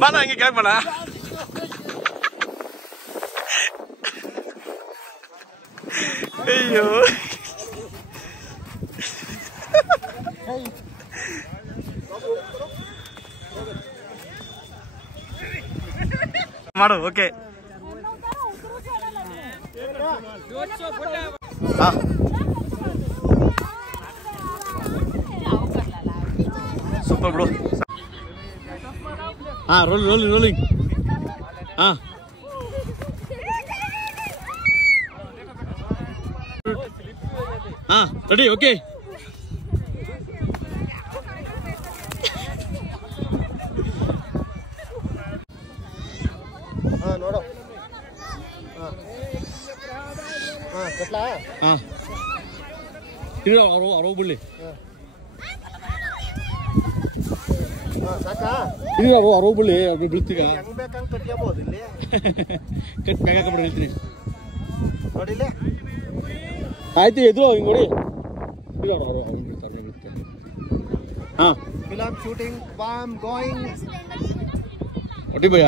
ಬಾಣ ಹಂಗೆ ಕೆಳಗೆ ಬಾಣ. ಅಯ್ಯೋ ಮಾಡು. Okay super bro. ಹಾ ರೋಲಿಂಗ್. ಹಾ ಹಾ ರೆಡಿ. ಓಕೆ ನೋಡು. ಬಿಡ್ಲಿ ಸಾಕಾ ಬಿಡ್ಲಿ ಅವ್ರು ಬೀಳ್ತೀಗ ಹೆಂಗ್ ಬೇಕಂಗ್ ಕಟ್ಕೋಬಹುದು ಇಲ್ಲಿ. ಕಟ್ ಬೇಗ ಕಟ್ಬಿಡ್ರಿ ಹೇಳ್ತೀನಿ. ನೋಡಿಲ್ಲ ಆಯ್ತು ಎದುರು ಹಿಂಗ್ ನೋಡಿ. ಹಾ ಫಿಲಮ್ ಶೂಟಿಂಗ್ ಬಾಂಬ್ ಗೋಯಿಂಗ್. ಹೊಡಿ ಭಯ.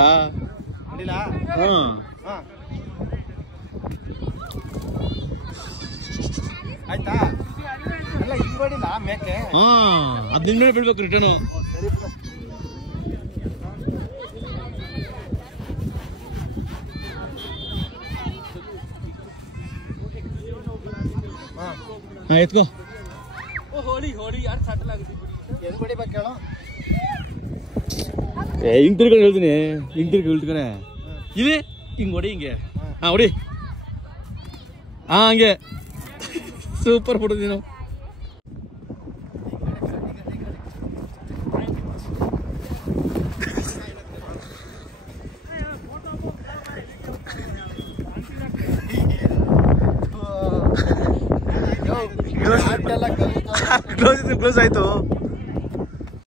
ನೋಡಿಲ್ಲ. ಹಾ ಆಯ್ತಾ ಎಲ್ಲ ಹಿಂಗ್ ಹೊಡಿಲ್ಲ ಮೇಕೆ. ಹಾ 15 ಮಿನಿಟ್ ಬೀಳ್ಬೇಕು ರಿಟರ್ನು. ಸರಿ ಹಾ ಎತ್ಕೋ. ಹೆಂಗ್ ಹೊಡಿಬೇಕು ಹೇಳು. ಹಿಂಗ್ ತಿರ್ಕೊಂಡು ಹೇಳ್ತೀನಿ. ಹಿಂಗ್ ತಿರ್ಕೊಂಡೆ ಇಲ್ಲಿ ಹಿಂಗ್ ಹೊಡಿ. ಹಿಂಗೆ ಹಾ ಹೊಡಿ. ಹಾ ಹಂಗೆ ಸೂಪರ್ ಫೋಟೋ ನೀನು. ಕ್ಲೋಸ್ ಆಯ್ತು.